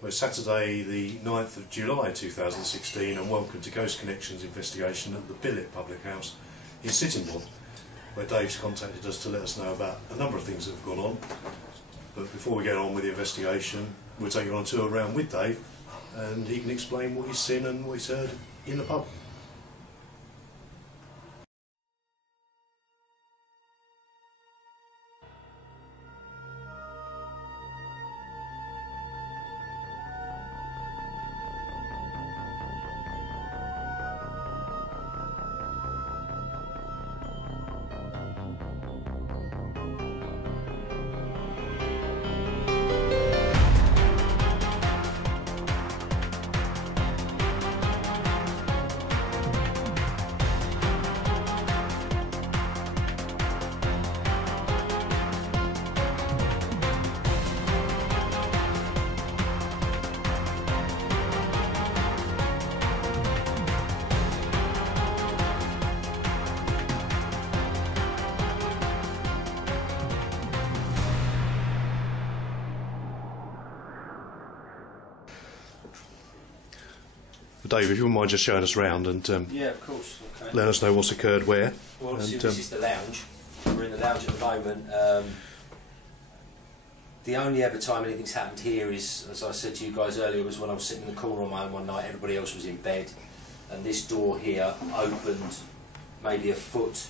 Well, it's Saturday the 9th of July 2016 and welcome to Ghost Connections investigation at the Billet public house in Sittingbourne, where Dave's contacted us to let us know about a number of things that have gone on. But before we get on with the investigation, we'll take you on a tour around with Dave and he can explain what he's seen and what he's heard in the pub. Dave, if you wouldn't mind just showing us around and yeah, of course. Okay. let us know what's occurred where. Well, and, this is the lounge. We're in the lounge at the moment. The only ever time anything's happened here is, as I said to you guys earlier, was when I was sitting in the corner on my own one night. Everybody else was in bed, and this door here opened maybe a foot.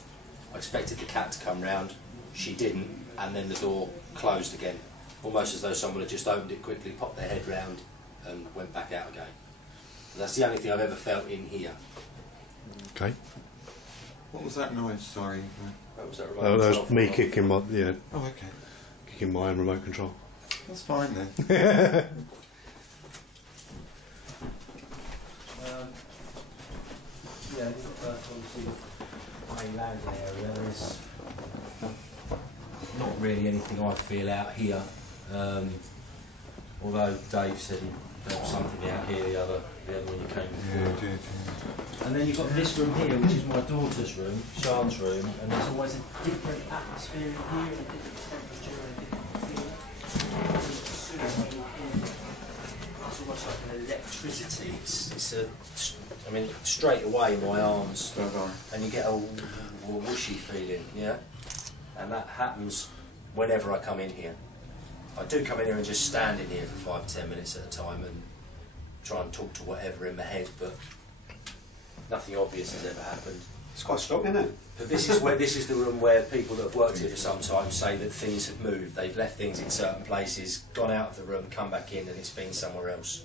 I expected the cat to come round. She didn't, and then the door closed again, almost as though someone had just opened it quickly, popped their head round, and went back out again. That's the only thing I've ever felt in here. Okay. What was that noise? Sorry. That was that Oh, that was me kicking my Oh, okay. kicking my own remote control. That's fine then. Yeah, you've got that obviously the main landing area. There's not really anything I feel out here. Although Dave said he felt something out here the other when you came before. Yeah, I did, yeah. And then you've got this room here, which is my daughter's room, Sean's room, and there's always a different atmosphere in here, and a different temperature, and a different feel. It's almost like an electricity. It's I mean, straight away my arms, and you get a whooshy feeling, yeah? And that happens whenever I come in here. I do come in here and just stand in here for 5 to 10 minutes at a time and try and talk to whatever in my head, but nothing obvious has ever happened. It's quite strong, isn't it? But this is the room where people that have worked here for some time say that things have moved. They've left things in certain places, gone out of the room, come back in, and it's been somewhere else.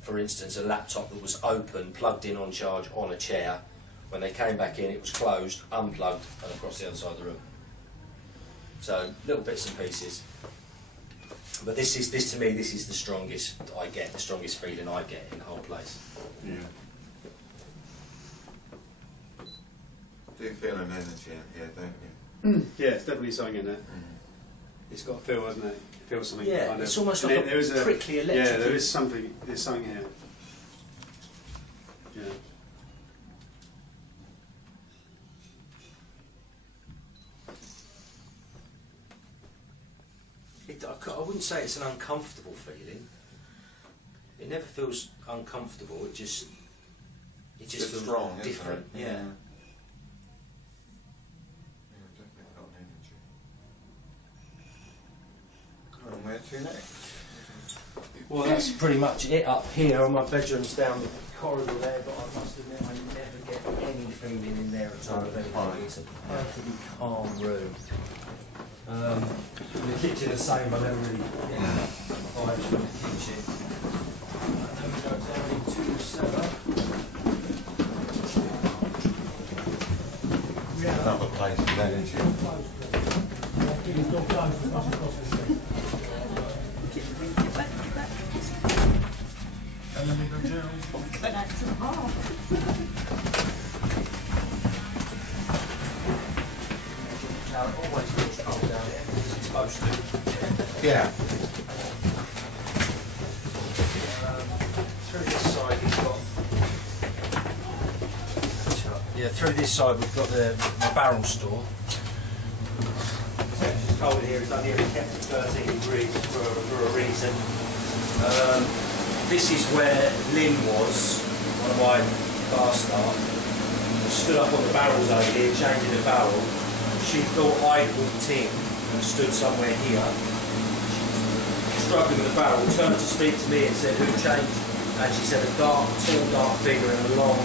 For instance, a laptop that was open, plugged in on charge on a chair. When they came back in, it was closed, unplugged, and across the other side of the room. So little bits and pieces. But this to me, this is the strongest I get, the strongest feeling I get in the whole place. Yeah. Do you feel an energy in here, don't you? Yeah, it's definitely something in there. It's got a feel, hasn't it? It feels something. Yeah, kind it's of, almost like a prickly electric. Yeah, there is something. There's something here. Yeah. I wouldn't say it's an uncomfortable feeling. It never feels uncomfortable. It just feels strong, different. Isn't it? Yeah. Definitely got an energy. And where to next? Well, that's pretty much it up here. My bedroom's down the corridor there, but I must admit I never get any feeling in there at all. It's a perfectly calm room. The kitchen the same. I never really get vibes from the kitchen. And then we go down into the cellar. Another place with energy. And then we go down. Now it always feels cold down here because it's supposed to. Yeah. Through this side we've got. Yeah, through this side we've got the barrel store. It's cold here. It's only kept at 13 degrees for a reason. This is where Lynn was, one of my bar staff. Stood up on the barrels over here, changing the barrel. She thought I'd walked in and stood somewhere here. Struggling with the barrel, turned to speak to me and said, "Who changed?" And she said, "A dark, tall, dark figure in a long,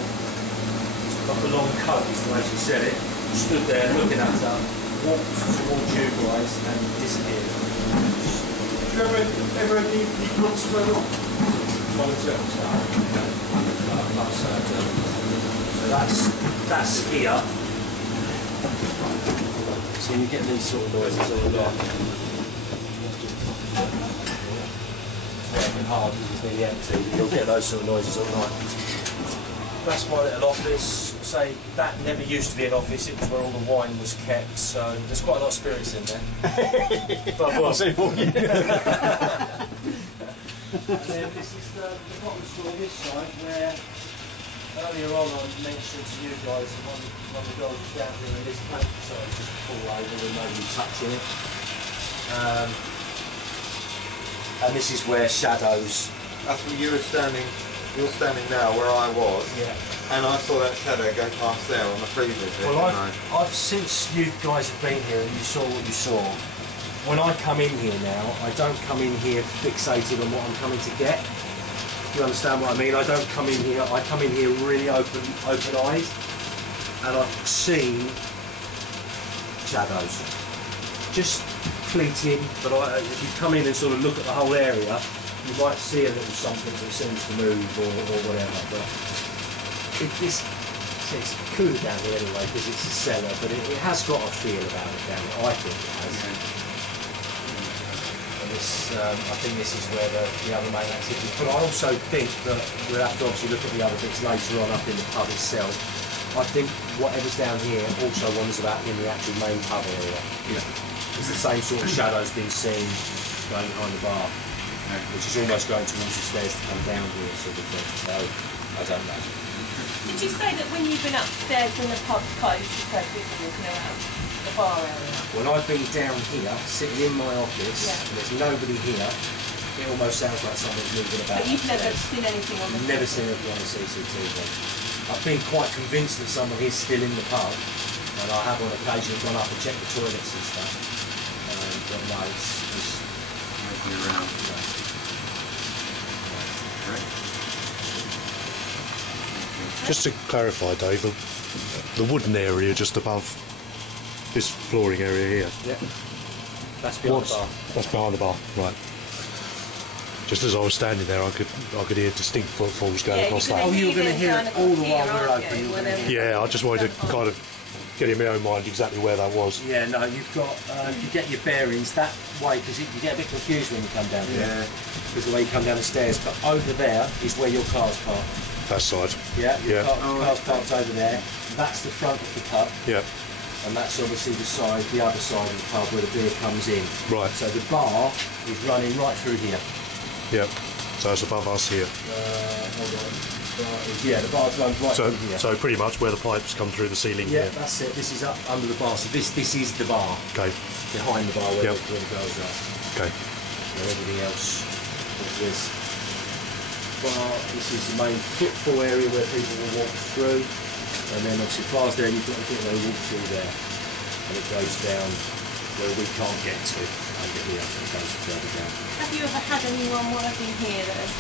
like a long coat," is the way she said it. Stood there looking at her, walked towards you guys and disappeared. Do you ever need months for So that's here. So you get these sort of noises all the time. It's working hard because it's nearly empty. You'll get those sort of noises all night. That's my little office. Say that never used to be an office. It was where all the wine was kept. So there's quite a lot of spirits in there. But what? And then this is the bottom store this side where earlier on I mentioned to you guys that one of the girls was down here and this paint decided just to fall over with nobody touching it. And this is where shadows. That's where you were standing. You're standing now where I was. Yeah. And I saw that shadow go past there on the previous bit. Well, I've since you guys have been here and you saw what you saw. When I come in here now, I don't come in here fixated on what I'm coming to get. You understand what I mean? I don't come in here. I come in here really open-eyed, and I've seen shadows, just fleeting. But if you come in and sort of look at the whole area, you might see a little something that seems to move or whatever. But it's cooler down here anyway because it's a cellar, but it has got a feel about it down here. I think it has. I think this is where the other main activities. But I also think that we'll have to obviously look at the other bits later on up in the pub itself. I think whatever's down here also wanders about in the actual main pub area. Yeah. It's the same sort of shadows being seen going behind the bar, which is almost going towards the stairs to come down here, sort of thing. So I don't know. Did you say that when you've been upstairs when the pub's closed, you've heard people walking around the bar area? When I've been down here, sitting in my office, and there's nobody here, it almost sounds like someone's moving about. But you've never seen anything on the Never seen anything on the CCTV. I've been quite convinced that someone is still in the pub, and I have on occasion gone up and checked the toilets and stuff. But no, it's Moving around. no. Just to clarify, Dave, the wooden area just above this flooring area here. Yeah. That's behind the bar. That's behind the bar, right. Just as I was standing there, I could hear distinct footfalls going across that. Oh, you were going to hear it all the while we're open. You were gonna hear Yeah, I just wanted to kind of get in my own mind exactly where that was. Yeah, no, you've got, you get your bearings that way because you get a bit confused when you come down here. Yeah. Because the way you come down the stairs, but over there is where your car's parked. That side. Yeah, your Yeah. car's parked over there. That's the front of the pub, Yeah. and that's obviously the other side of the pub where the beer comes in. Right. So the bar is running right through here. Yeah. So it's above us here. Hold on. Yeah, the bar's runs right So, through here. so pretty much where the pipes come through the ceiling Yeah, here. that's it. This is up under the bar. So this is the bar Okay. behind the bar where, Yep. where the girls are. Okay. And everything else is this bar. This is the main footfall area where people will walk through. And then obviously bars there, you've got a bit where they walk through there. And it goes down where we can't get to under here. It goes further down. Have you ever had anyone working here that has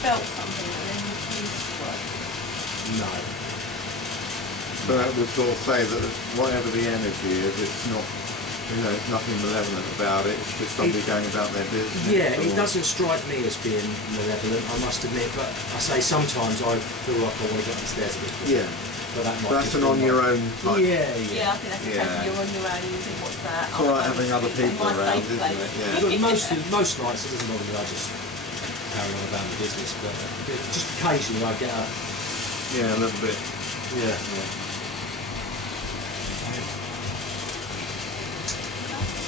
felt something and then refused to work? No. But that would sort of say that whatever the energy is, it's not, there's nothing malevolent about it. It's just somebody going about their business. Yeah, it or- doesn't strike me as being malevolent, I must admit, but I say sometimes I feel like I want to get upstairs a bit quicker. Yeah. But that might That's just an be on your own type. Yeah, Yeah, yeah. I think that's Yeah. exactly. You're on your own. You think, what's that? It's all right having other people my around, safe isn't place. it? Yeah. But most nights it doesn't bother me, I just carry on about the business, but just occasionally I get up. Yeah, a little bit. Yeah.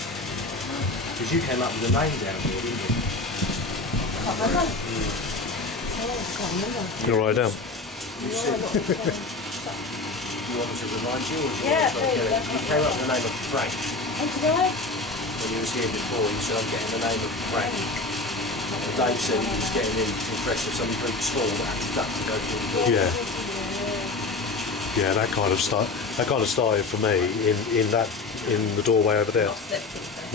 Because you came up with a name down here, didn't you? Can't remember. Oh, I can't remember. Can I write it down? You said, you want me to remind you, or do you Yeah, want me to get it? please. You came up with the name of Frank. Oh, did I? When you was here before, you said I'm getting the name of Frank. Not Dave said he was getting the impression of something very tall that had to duck to go through the door. Yeah. Yeah, that kind of started for me in the doorway over there,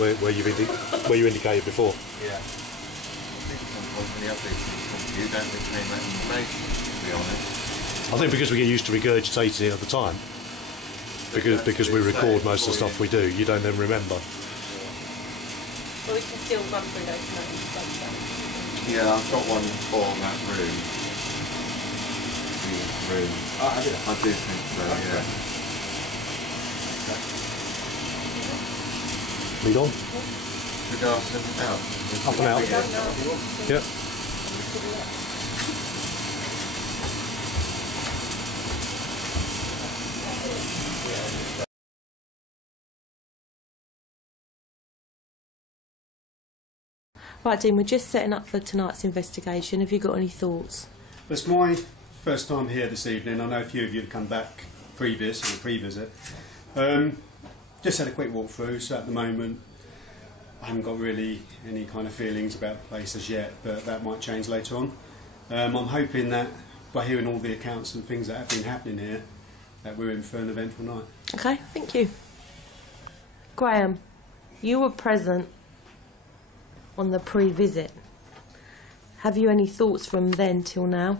where you indicated before. Yeah. I think sometimes when the updates come to you, don't retain that information, to be honest. I think because we get used to regurgitating it at the time, because we record most of the stuff we do, you don't then remember. Well, we can still run through those notes. Yeah, I've got one for that room. The room. Oh, have you? I do think so, yeah. Lead on. Regards to out. Up and out. Yep. Right, Dean, we're just setting up for tonight's investigation. Have you got any thoughts? It's my first time here this evening. I know a few of you have come back previous, or pre-visit. Just had a quick walk through, so at the moment I haven't got really any kind of feelings about the place as yet, but that might change later on. I'm hoping that by hearing all the accounts and things that have been happening here, that we're in for an eventful night. Okay, thank you. Graham, you were present on the pre-visit. Have you any thoughts from then till now?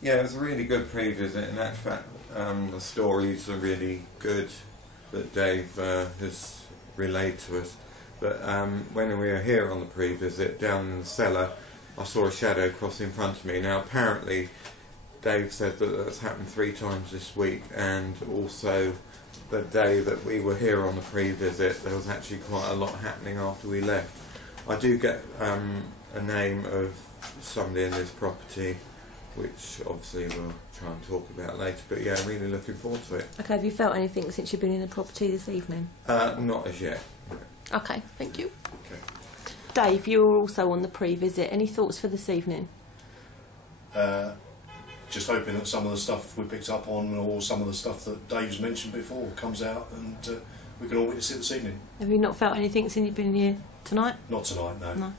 Yeah, it was a really good pre-visit. In that fact, the stories are really good that Dave has relayed to us. But when we were here on the pre-visit, down in the cellar, I saw a shadow cross in front of me. Now, apparently, Dave said that that's happened 3 times this week, and also the day that we were here on the pre-visit, there was actually quite a lot happening after we left. I do get a name of somebody in this property, which obviously we'll try and talk about later, but yeah, I'm really looking forward to it. Okay, have you felt anything since you've been in the property this evening? Not as yet. Okay, thank you. Okay. Dave, you were also on the pre-visit. Any thoughts for this evening? Just hoping that some of the stuff we picked up on, or some of the stuff that Dave's mentioned before, comes out and we can all witness it this evening. Have you not felt anything since you've been here tonight? Not tonight, no. No.